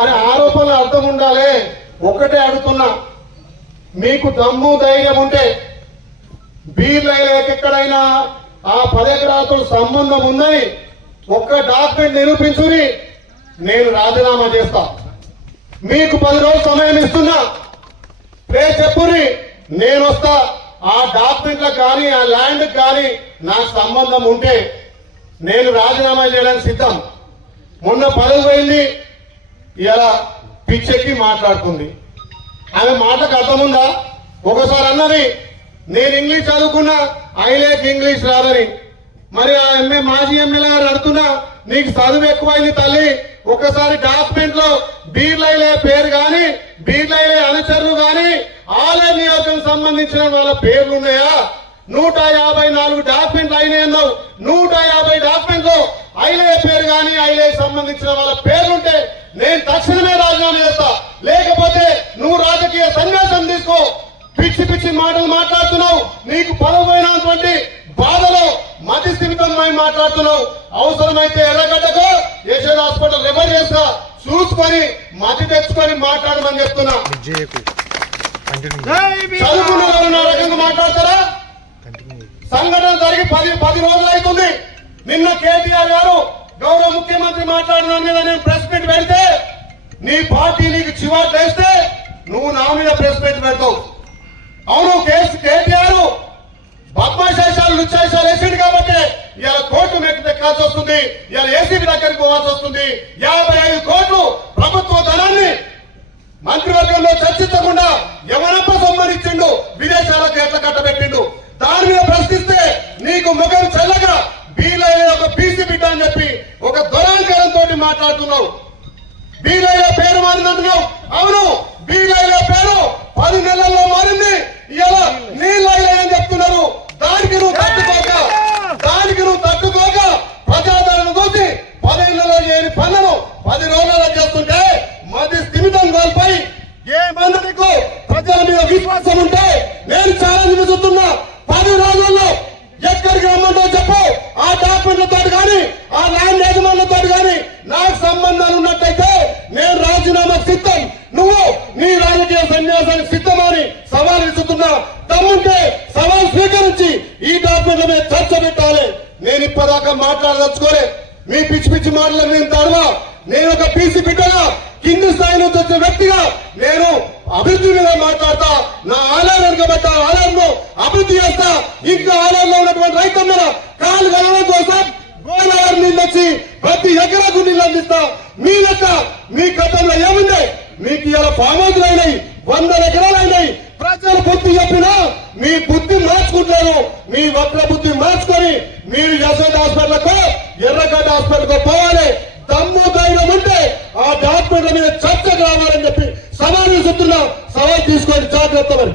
అరే ఆరోపణలు అర్థం ఉండాలి. ఒకటే అడుగుతున్నా, మీకు దమ్ము ధైర్యం ఉంటే బీర్లైలేక ఎక్కడైనా ఆ 10 ఎకరాలతో సంబంధం ఉందని ఒక్క డాక్యుమెంట్ నిరూపించుని, నేను రాజీనామా చేస్తా. మీకు 10 రోజులు సమయం ఇస్తున్నా, చెప్పుని, నేను వస్తా. ఆ డాక్యుమెంట్లకు కానీ ఆ ల్యాండ్ కానీ నాకు సంబంధం ఉంటే నేను రాజీనామా చేయడానికి సిద్ధం. మొన్న పదవి పోయింది, ఇలా పిచ్చెక్కి మాట్లాడుతుంది. ఆమె మాటకు అర్థం ఉందా? ఒకసారి అన్నది నేను ఇంగ్లీష్ చదువుకున్నా, ఐలేక్ ఇంగ్లీష్ రాదని. మరి ఆ మాజీ ఎమ్మెల్యే గారు అడుగుతున్నా, నీకు చదువు ఎక్కువైంది తల్లి, ఒకసారి డాక్యుమెంట్ లో బీర్లైలే పేరు గాని బీర్లైలే అనుచరులు గాని ఆలయ నియోజకం సంబంధించిన వాళ్ళ పేర్లు ఉన్నాయా? 154 డాక్యుమెంట్లు అయినాయన్నావు. 150 డాక్యుమెంట్లు ఐలే పేరు గాని ఐలే సంబంధించిన వాళ్ళ పేర్లుంటే నేను తక్షణమే రాజీనామా చేస్తా. లేకపోతే నువ్వు రాజకీయ సన్యాసం తీసుకో. పిచ్చి పిచ్చి మాటలు మాట్లాడుతున్నావు. నీకు పదవైనటువంటి బాధలో మతి స్థిమితమై మాట్లాడుతున్నావు. అవసరమైతే ఎర్రగడ్డకు యశోద హాస్పిటల్ రిఫర్ చేస్తా, చూసుకొని మతి తెచ్చుకొని మాట్లాడమని చెప్తున్నా. చదువుకున్న వాళ్ళు రకంగా మాట్లాడతారా? సంఘటన జరిగి 10 రోజులు అవుతుంది. నిన్న కేటీఆర్ గారు గౌరవ ముఖ్యమంత్రి మాట్లాడిన మీద నేను ప్రెస్ మీట్ పెడితే నీ పార్టీ నీకు చివాట్లు వేస్తే నువ్వు నా మీద ప్రెస్ మీట్ పెడతావు. అవును, కేటీఆర్ బద్మాశాలు లుచ్చాశాలు వేసిండు కాబట్టి ఇవాళ కోర్టు ఎక్కాల్సి వస్తుంది, ఇవాళ ఏసీబీ దగ్గరికి పోవాల్సి వస్తుంది. 55 కోట్లు ప్రభుత్వ ధనాన్ని మంత్రివర్గంలో చర్చించకుండా ఎవరప్ప సంబంధించిండు, విదేశాలకు ఎట్లా కట్టబెట్టిండు. దాని మీద ప్రశ్నిస్తే నీకు ముఖం చల్లగా బీలైన ఒక బీసీ బిడ్డ అని చెప్పి ఒక దురాంకరంతో మాట్లాడుతున్నావు. బీలైన పేరు మారిందంటున్నావు. అవును, బీలైన పేరు 10 నెలల్లో మారింది. ఇలా నీళ్ళని చెప్తున్నారు. దానికి నువ్వు తట్టుకోక ప్రజాదరణ చూసి 10 ఏళ్లలో చేయని పనులను 10 రోజుల్లో చేస్తుంటే మధ్య స్థిమితం కోల్పోయి ఏమందరికీ ప్రజల మీద విశ్వాసం ఉంటే నేను ఛాలెంజ్ విసుతున్నా. 10 రోజుల్లో ఎక్కడికి రమ్మంటో చెప్పు. ఆ డాక్యుమెంట్లతో కానీ ఆ ల్యాండ్ యజమానులతో కానీ నాకు సంబంధాలు ఉన్నట్టయితే నేను రాజీనామా సిద్ధం. నువ్వు నీ రాజకీయ సన్యాసానికి సిద్ధమని సవాల్ విసుతున్నా. దమ్ముంటే సవాల్ స్వీకరించి ఈ డాక్యుమెంట్ల మీద చర్చ పెట్టాలి. నేను ఇప్పటిదాకా మాట్లాడదలుచుకోలే. మీ పిచ్చి పిచ్చి మాటలు నేను తడవా. నేను ఒక పీసీ బిడ్డగా కింది స్థాయి నుంచి వచ్చిన వ్యక్తిగా నేను అభివృద్ధి మీద మాట్లాడతా. నా ఆలయాలను కాబట్టి ఆలయంలో అభివృద్ధి చేస్తా. ఇంకా ఆలయంలో ఉన్నటువంటి రైతన్నల కాలు కలవడం కోసం గోదావరి నీళ్ళు వచ్చి ప్రతి ఎకరాకు నీళ్ళు అందిస్తా. మీ లెక్క మీ గతంలో ఏముంది? మీకు ఇలా ఫామ్ హౌస్లు అయినాయి, 100 ఎకరాలు అయినాయి. ప్రజలు బుద్ధి చెప్పినా మీ బుద్ధి మార్చుకుంటారు. మీ వక్ర బుద్ధి మార్చుకొని మీరు యశోద హాస్పిటల్కో ఎర్రగడ్డ హాస్పిటల్కో పోవాలి. దమ్ము ధైర్యం ఉంటే ఆ డాక్యుమెంట్ల మీద చర్చకు రావాలని చెప్పి సవాల్ విసుతున్నా. సవాల్ తీసుకొని జాగ్రత్త మరి.